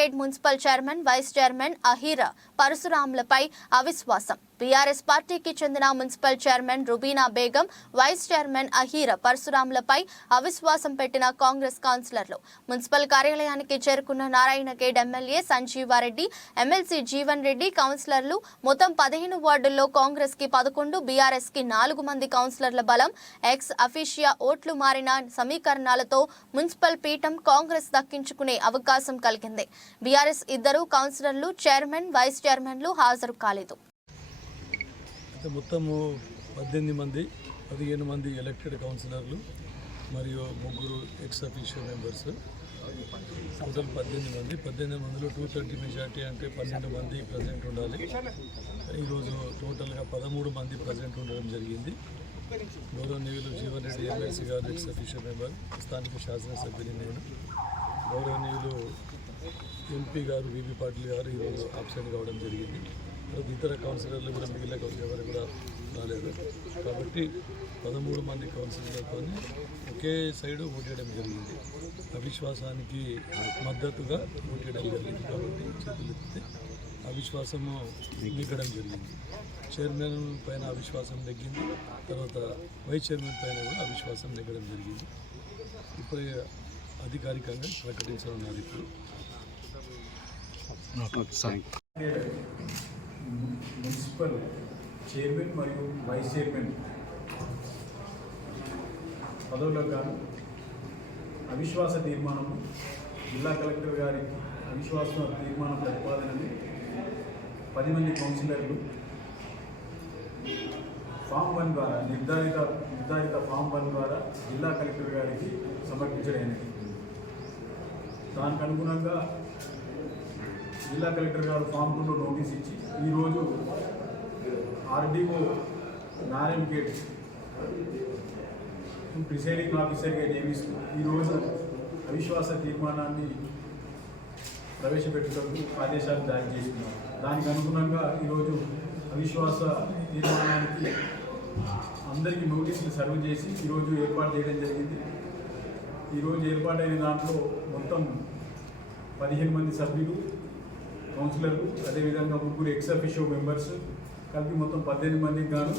Narayankhed municipal chairman vice chairman Ahir పరశురాములపై అవిశ్వాసం. BRS పార్టీకి చెందిన municipal chairman Rubina Begum, vice chairman Ahir పరశురాములపై అవిశ్వాసం పెట్టిన కాంగ్రెస్ కౌన్సిలర్లు. మున్సిపల్ కార్యాలయానికి చేరుకున్న నారాయణఖేడ్ ఎమ్మెల్యే సంజీవారెడ్డి, ఎమ్మెల్సీ జీవన్ రెడ్డి కౌన్సిలర్లు మొత్తం 15 వార్డుల్లో కాంగ్రెస్ కి 11, బీఆర్ఎస్ కి 4 మంది కౌన్సిలర్ల బలం. ఎక్స్ అఫీషియా ఓట్లు మారిన సమీకరణాలతో మున్సిపల్ పీఠం కాంగ్రెస్ దక్కించుకునే అవకాశం కలిగింది. బీఆర్ఎస్ 2 కౌన్సిలర్లు, చైర్మన్, వైస్ చైర్మన్లు హాజరు కాలేదు. మొత్తము 18 మంది, 15 మంది ఎలక్టెడ్ కౌన్సిలర్లు మరియు 3 ఎక్స్ అఫీషియల్ మెంబర్స్, టోటల్ 18 మంది. 18 మందిలో 230 మెజార్టీ అంటే 12 మంది ప్రజెంట్ ఉండాలి. ఈరోజు టోటల్గా 13 మంది ప్రజెంట్ ఉండడం జరిగింది. గౌరవనీయులు జీవన్ రెడ్డి ఎమ్మెల్సీ గారు ఎక్స్ అఫీషియల్ మెంబర్, స్థానిక శాసనసభ్యుని నేను, గౌరవనీయులు ఎంపీ గారు వివి పాటిల్ గారు ఈరోజు అబ్సెంట్ కావడం జరిగింది. ఇతర కౌన్సిలర్లు కూడా మిగిలిన ఎవరు కూడా రాలేదు. కాబట్టి 13 మంది కౌన్సిలర్లతో ఒకే సైడు ఓటేయడం జరిగింది. అవిశ్వాసానికి మద్దతుగా ఓటేయడం జరిగింది. కాబట్టి చేతులు ఎత్తితే అవిశ్వాసము నెగ్గడం జరిగింది. చైర్మన్ పైన అవిశ్వాసం నెగ్గింది. తర్వాత వైస్ చైర్మన్ పైన కూడా అవిశ్వాసం నెగ్గడం జరిగింది. ఇప్పుడు అధికారికంగా ప్రకటించనున్నారు. ఇప్పుడు మున్సిపల్ చైర్మన్ మరియు వైస్ చైర్మన్ పదవులకు గాను అవిశ్వాస తీర్మానము జిల్లా కలెక్టర్ గారి అవిశ్వాస తీర్మానం ప్రతిపాదనని 10 మంది కౌన్సిలర్లు ఫామ్ 1 ద్వారా నిర్ధారిత ఫామ్ 1 ద్వారా జిల్లా కలెక్టర్ గారికి సమర్పించడమైనది. దానికి అనుగుణంగా జిల్లా కలెక్టర్ గారు ఫామ్ 2లో నోటీస్ ఇచ్చి ఈరోజు ఆర్డీఓ నారాయణఖేడ్ ప్రిసైడింగ్ ఆఫీసర్గా నియమిస్తూ ఈరోజు అవిశ్వాస తీర్మానాన్ని ప్రవేశపెట్టడానికి ఆదేశాలు జారీ చేస్తున్నారు. దానికి అనుగుణంగా ఈరోజు అవిశ్వాస తీర్మానానికి అందరికీ నోటీసులు సర్వ్ చేసి ఈరోజు ఏర్పాటు చేయడం జరిగింది. ఈరోజు ఏర్పాటైన దాంట్లో మొత్తం 15 మంది సభ్యులు కౌన్సిలర్లు, అదేవిధంగా 3 ఎక్స్ అఫీషియో మెంబర్స్ కలిపి మొత్తం 18 మందికి గాను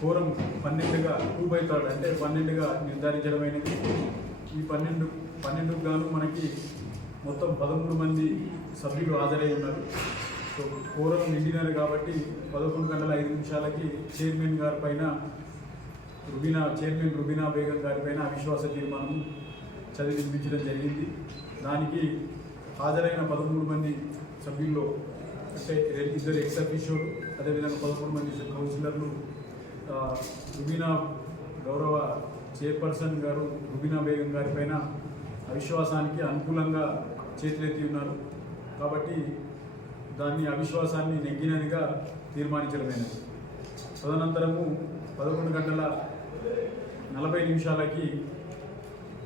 కోరం 12గా 2/3 అంటే 12గా నిర్ధారించడమైనది. ఈ 12కు గాను మనకి మొత్తం 13 మంది సభ్యులు హాజరై ఉన్నారు. సో కోరం నిండినారు కాబట్టి 11:05 చైర్మన్ గారి పైన చైర్మన్ రుబీనా బేగం గారి పైన అవిశ్వాస తీర్మానం చదివి వినిపించడం జరిగింది. దానికి హాజరైన 13 మంది సభ్యుల్లో అంటే 2 ఎక్స్ అఫీషియోలు, అదేవిధంగా 13 మంది కౌన్సిలర్లు రుబీనా గౌరవ చైర్పర్సన్ గారు రుబీనా బేగం గారి పైన అవిశ్వాసానికి అనుకూలంగా చేతులెత్తి ఉన్నారు. కాబట్టి దాన్ని అవిశ్వాసాన్ని నెగ్గినదిగా తీర్మానించడమైనది. తదనంతరము 11:40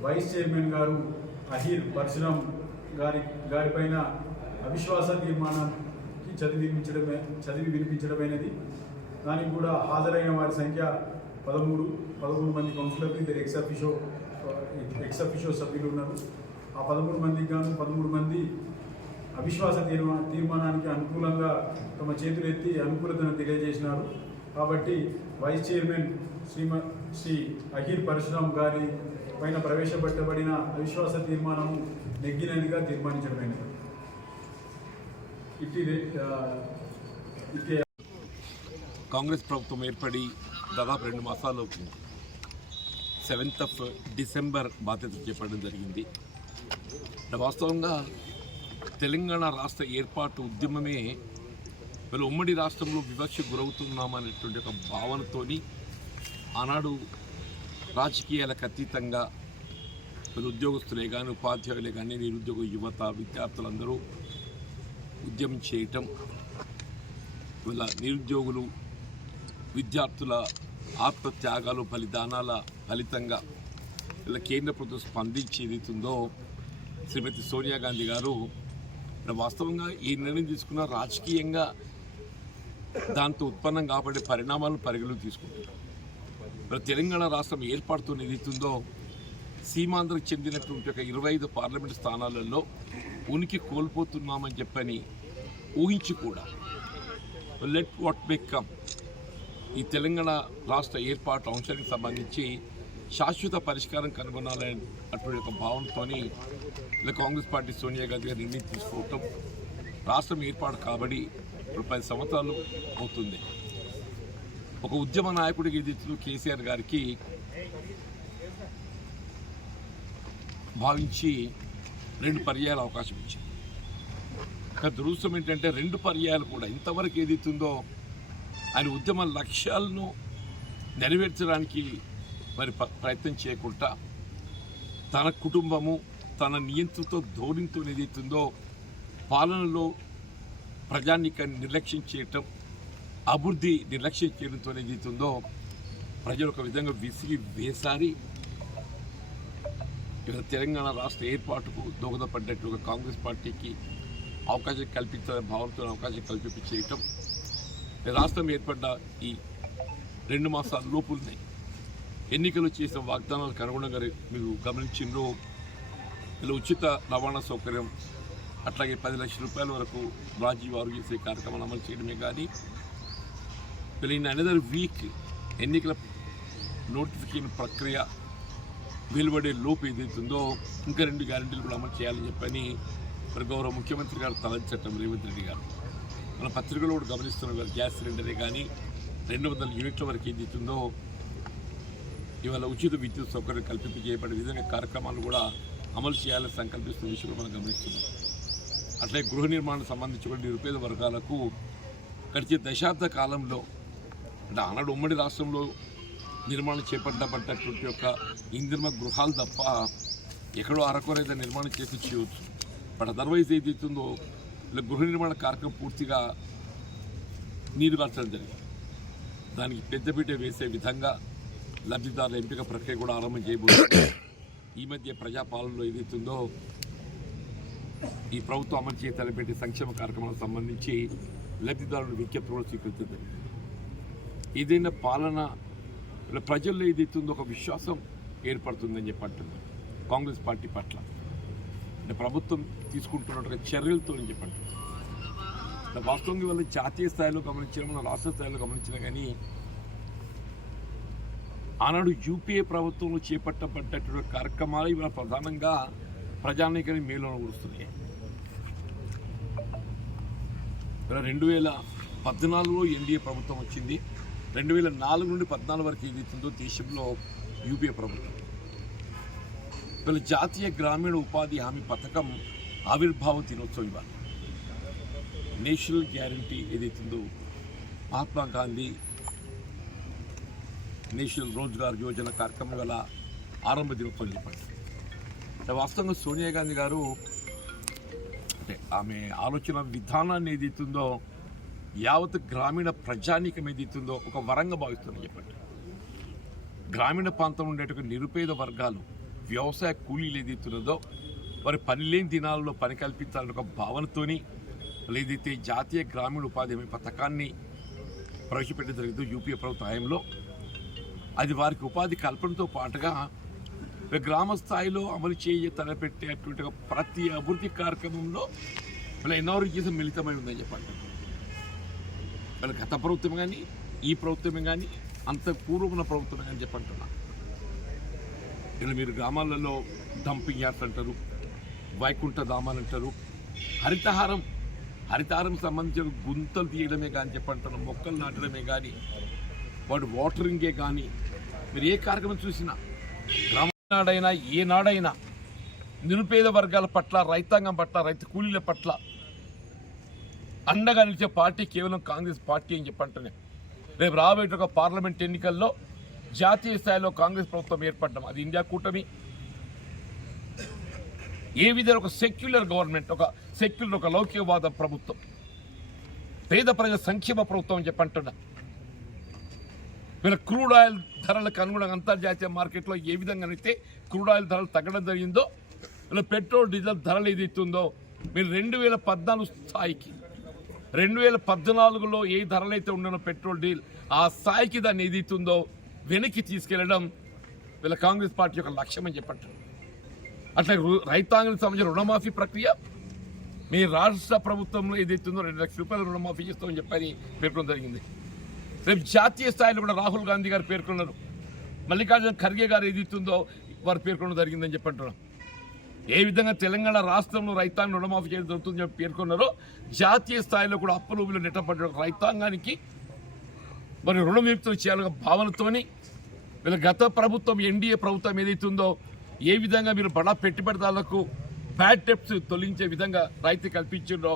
వైస్ చైర్మన్ గారు అహీర్ పరశురామ్ గారిపైన అవిశ్వాస తీర్మానానికి చదివి వినిపించడమైనది. దానికి కూడా హాజరైన వారి సంఖ్య 13 మంది కౌన్సిలర్లు, 2 ఎక్స్ అఫీషియో సభ్యులు ఉన్నారు. ఆ 13 మందికి గాను 13 మంది అవిశ్వాస తీర్మానానికి అనుకూలంగా తమ చేతులు ఎత్తి అనుకూలతను తెలియజేసినారు. కాబట్టి వైస్ చైర్మన్ శ్రీ అహీర్ పరశురామ్ గారి పైన ప్రవేశపెట్టబడిన అవిశ్వాస తీర్మానము నెగ్గినదిగా తీర్మానించడమైనది. కాంగ్రెస్ ప్రభుత్వం ఏర్పడి దాదాపు 2 మాసాలు అవుతుంది. 7th డిసెంబర్ బాధ్యత చేపట్టడం జరిగింది. వాస్తవంగా తెలంగాణ రాష్ట్ర ఏర్పాటు ఉద్యమమే వీళ్ళు ఉమ్మడి రాష్ట్రంలో వివక్షకు గురవుతున్నామనేటువంటి ఒక భావనతోని ఆనాడు రాజకీయాలకు అతీతంగా వీళ్ళు ఉద్యోగస్తులే కానీ, ఉపాధ్యాయులే కానీ, నిరుద్యోగ యువత, విద్యార్థులందరూ ఉద్యమం చేయటం, వీళ్ళ నిరుద్యోగులు, విద్యార్థుల ఆత్మత్యాగాలు, బలిదానాల ఫలితంగా వీళ్ళ కేంద్ర ప్రభుత్వం స్పందించి ఏదైతుందో శ్రీమతి సోనియా గాంధీ గారు వాస్తవంగా ఈ నిర్ణయం తీసుకున్న రాజకీయంగా దాంతో ఉత్పన్నం కాబడే పరిణామాలను పరిగణలోకి తీసుకుంటారు. మరి తెలంగాణ రాష్ట్రం ఏర్పాటుతో ఏదైతుందో సీమాంధ్రకు చెందినటువంటి ఒక 25 పార్లమెంటు స్థానాలలో ఉనికి కోల్పోతున్నామని చెప్పని ఊహించి కూడా లెట్ వాట్ మే కమ్ ఈ తెలంగాణ రాష్ట్ర ఏర్పాటు అంశానికి సంబంధించి శాశ్వత పరిష్కారం కనుగొనాలని అటువంటి ఒక భావనతోని కాంగ్రెస్ పార్టీ సోనియా గాంధీ గారు నిర్ణయం తీసుకోవటం రాష్ట్రం ఏర్పాటు కాబట్టి ఇప్పుడు 10 సంవత్సరాలు అవుతుంది. ఒక ఉద్యమ నాయకుడికి ఎదురు కేసీఆర్ గారికి భావించి 2 పర్యాయాల అవకాశం ఇచ్చింది. కానీ దురదృష్టం ఏంటంటే 2 పర్యాయాలు కూడా ఇంతవరకు ఏదైతుందో ఆయన ఉద్యమ లక్ష్యాలను నెరవేర్చడానికి మరి ప్రయత్నం చేయకుండా తన కుటుంబము తన నియంత్రణతో ధోరణితో ఏదైతుందో పాలనలో ప్రజానీకాన్ని నిర్లక్ష్యం చేయటం అభివృద్ధి నిర్లక్ష్యం చేయడంతో ఏదైతుందో ప్రజలు ఒక విధంగా విసిగి వేసారి తెలంగాణ రాష్ట్ర ఏర్పాటుకు దోహదపడ్డట్లుగా కాంగ్రెస్ పార్టీకి అవకాశం కల్పించాలని భావనతో అవకాశం కల్పించి చేయటం రాష్ట్రం ఏర్పడ్డ ఈ 2 మాసాల లోపుల్ని ఎన్నికలు చేసిన వాగ్దానాలకు అనుగుణంగా మీరు గమనించిండ్రు. ఇలా ఉచిత రవాణా సౌకర్యం అట్లాగే 10 లక్షల రూపాయల వరకు రాజీవ్ వారు చేసే కార్యక్రమాలు అమలు చేయడమే కానీ ఇన్ అనదర్ వీక్ ఎన్నికల నోటిఫికేషన్ ప్రక్రియ వెలువడే లోపు ఏదైతుందో ఇంకా 2 గ్యారెంటీలు కూడా అమలు చేయాలని చెప్పని మరి గౌరవ ముఖ్యమంత్రి గారు తలంచటం రేవంత్ రెడ్డి గారు మన పత్రికలో కూడా గమనిస్తున్న గ్యాస్ సిలిండరే కానీ 200 యూనిట్ల వరకు ఏదైతుందో ఇవాళ ఉచిత విద్యుత్ సౌకర్యం కల్పింపు చేయబడే విధంగా కార్యక్రమాలు కూడా అమలు చేయాలని సంకల్పిస్తున్న విషయంలో మనం గమనిస్తున్నాం. అట్లే గృహ నిర్మాణం సంబంధించి కూడా నిరుపేద వర్గాలకు గడిచే దశాబ్ద కాలంలో అంటే ఆనాడు ఉమ్మడి రాష్ట్రంలో నిర్మాణం చేపట్టబడ్డటువంటి యొక్క ఇందిరమ గృహాలు తప్ప ఎక్కడో అరకొరైతే నిర్మాణం చేసి చేయవచ్చు. బట్ అదర్వైజ్ ఏదైతుందో ఇలా గృహ నిర్మాణ కార్యక్రమం పూర్తిగా నీరు కార్చడం జరిగింది. దానికి పెద్దపీట వేసే విధంగా లబ్ధిదారుల ఎంపిక ప్రక్రియ కూడా ఆరంభం చేయబోతుంది. ఈ మధ్య ప్రజాపాలనలో ఏదైతుందో ఈ ప్రభుత్వం అమలు చేసి తలపెట్టే సంక్షేమ కార్యక్రమాలకు సంబంధించి లబ్ధిదారుల విజ్ఞప్తి కూడా స్వీకరిస్తుంది. ఏదైనా పాలన ప్రజల్లో ఏదైతుందో ఒక విశ్వాసం ఏర్పడుతుందని చెప్పి అంటున్నారు కాంగ్రెస్ పార్టీ పట్ల. అంటే ప్రభుత్వం తీసుకుంటున్నట్టుగా చర్యలతో అని చెప్పండి. వాస్తవంగా వల్ల జాతీయ స్థాయిలో గమనించిన మన రాష్ట్ర స్థాయిలో గమనించినా కానీ ఆనాడు యూపీఏ ప్రభుత్వంలో చేపట్టబడ్డటువంటి కార్యక్రమాలు ఇవాళ ప్రధానంగా ప్రజానీకాన్ని మేలును కూరుస్తున్నాయి. 2014లో ఎన్డీఏ ప్రభుత్వం వచ్చింది. 2004 నుండి 14 వరకు ఏదైతుందో దేశంలో యూపీఏ ప్రభుత్వం. వీళ్ళ జాతీయ గ్రామీణ ఉపాధి హామీ పథకం ఆవిర్భావ దినోత్సవం ఇవాళ నేషనల్ గ్యారంటీ ఏదైతుందో మహాత్మా గాంధీ నేషనల్ రోజ్గార్ యోజన కార్యక్రమం వల్ల ఆరంభ దినోత్సవం చెప్పండి. వాస్తవంగా సోనియా గాంధీ గారు అంటే ఆమె ఆలోచన విధానాన్ని ఏదైతుందో యావత్ గ్రామీణ ప్రజానీకం ఏదైతుందో ఒక వరంగా భావిస్తుందని చెప్పండి. గ్రామీణ ప్రాంతం ఉండేటువంటి నిరుపేద వర్గాలు వ్యవసాయ కూలీలు ఏదైతున్నదో వారి పని లేని దినాలలో పని కల్పించాలని ఒక భావనతోని ఏదైతే జాతీయ గ్రామీణ ఉపాధి హామీ పథకాన్ని ప్రవేశపెట్టడం జరిగిందో యూపీఏ ప్రభుత్వ హయాంలో అది వారికి ఉపాధి కల్పనతో పాటుగా గ్రామ స్థాయిలో అమలు తలపెట్టేటువంటి ప్రతి అభివృద్ధి కార్యక్రమంలో వీళ్ళ ఎన్నోరు చేసి మిళితమై ఉందని చెప్పండి. వీళ్ళ గత ప్రభుత్వం కానీ ఈ ప్రభుత్వమే కానీ అంత పూర్వమున్న ప్రభుత్వమే కానీ చెప్పంటున్నా. ఇలా మీరు గ్రామాలలో డంపింగ్ యార్డ్స్ అంటారు, వైకుంఠ ధామాలు అంటారు, హరితహారం సంబంధించిన గుంతలు తీయడమే కానీ చెప్పంటున్నాం, మొక్కలు నాటడమే కానీ వాడు వాటరింగే కానీ మీరు ఏ కార్యక్రమం చూసినా గ్రామనాడైనా ఏ నాడైనా నిరుపేద వర్గాల పట్ల రైతాంగం పట్ల రైతు కూలీల పట్ల అండగా నిలిచే పార్టీ కేవలం కాంగ్రెస్ పార్టీ అని చెప్పంటున్నాయి. రేపు రాబోయే ఒక పార్లమెంట్ ఎన్నికల్లో జాతీయ స్థాయిలో కాంగ్రెస్ ప్రభుత్వం ఏర్పడడం అది ఇండియా కూటమి ఏ విధంగా ఒక సెక్యులర్ గవర్నమెంట్ ఒక లౌకికవాద ప్రభుత్వం పేద ప్రజల సంక్షేమ ప్రభుత్వం అని చెప్పంటున్నా. వీళ్ళ క్రూడ్ ఆయిల్ ధరలకు అనుగుణంగా అంతర్జాతీయ మార్కెట్లో ఏ విధంగా అయితే క్రూడ్ ఆయిల్ ధరలు తగ్గడం జరిగిందో వీళ్ళ పెట్రోల్ డీజిల్ ధరలు ఏదైతుందో మీరు 2014 స్థాయికి 2014లో ఏ ధరలు అయితే ఉండనో పెట్రోల్ డీజిల్ ఆ స్థాయికి దాన్ని ఏదైతుందో వెనక్కి తీసుకెళ్లడం వీళ్ళ కాంగ్రెస్ పార్టీ యొక్క లక్ష్యం అని చెప్పంటారు. అట్లా రైతాంగానికి సంబంధించిన రుణమాఫీ ప్రక్రియ మీ రాష్ట్ర ప్రభుత్వంలో ఏదైతుందో 2 లక్షల రూపాయలు రుణమాఫీ చేస్తామని చెప్పని పేర్కొనడం జరిగింది. రేపు జాతీయ స్థాయిలో కూడా రాహుల్ గాంధీ గారు పేర్కొన్నారు, మల్లికార్జున ఖర్గే గారు ఏదైతుందో వారు పేర్కొనడం జరిగిందని చెప్పంటున్నాం. ఏ విధంగా తెలంగాణ రాష్ట్రంలో రైతాంగం రుణమాఫీ చేయడం జరుగుతుందని చెప్పి పేర్కొన్నారో జాతీయ స్థాయిలో కూడా అప్పులు నెట్టబడ్డ రైతాంగానికి మరి రుణ విముక్తులు చేయాలనే భావనతోని వీళ్ళ గత ప్రభుత్వం ఎన్డీఏ ప్రభుత్వం ఏదైతుందో ఏ విధంగా మీరు బడా పెట్టుబడిదారులకు బ్యాడ్ టెప్స్ తొలగించే విధంగా రైతు కల్పించిందో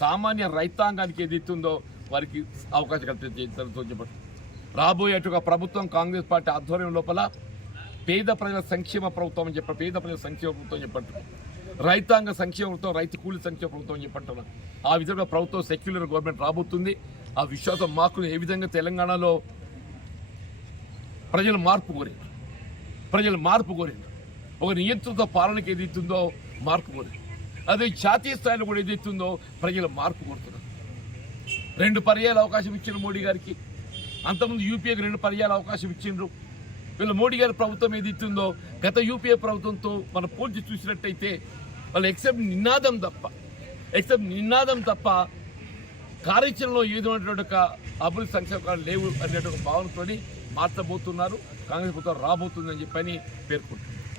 సామాన్య రైతాంగానికి ఏదైతుందో వారికి అవకాశం కల్పించడం చెప్పండి. రాబోయేట్టుగా ప్రభుత్వం కాంగ్రెస్ పార్టీ ఆధ్వర్యం లోపల పేద ప్రజల సంక్షేమ ప్రభుత్వం అని చెప్పారు. పేద ప్రజల సంక్షేమ ప్రభుత్వం చెప్పంటున్నారు. రైతాంగ సంక్షేమ ప్రభుత్వం, రైతు కూలి సంక్షేమ ప్రభుత్వం అని చెప్పంటున్నారు. ఆ విధంగా ప్రభుత్వం సెక్యులర్ గవర్నమెంట్ రాబోతుంది. ఆ విశ్వాసం మాకు ఏ విధంగా తెలంగాణలో ప్రజలు మార్పు కోరారు, ఒక నియంత్రిత పాలనకి ఏదైతుందో మార్పు కోరారు. అదే జాతీయ స్థాయిలో కూడా ఏదైతుందో ప్రజలు మార్పు కోరుతున్నారు. 2 పర్యాయాలు అవకాశం ఇచ్చిన మోడీ గారికి, అంతకుముందు యూపీఏకి 2 పర్యాయాలు అవకాశం ఇచ్చిండ్రు. వీళ్ళ మోడీ గారి ప్రభుత్వం ఏదైతుందో గత యూపీఏ ప్రభుత్వంతో మనం పోల్చి చూసినట్టయితే వాళ్ళు ఎక్సెప్ట్ నినాదం తప్ప కార్యాచరణలో ఏదైనటువంటి ఒక అభివృద్ధి సంక్షేమాలు లేవు అనేటువంటి భావనతో మార్చబోతున్నారు. కాంగ్రెస్ ప్రభుత్వం రాబోతుందని చెప్పని పేర్కొంటున్నారు.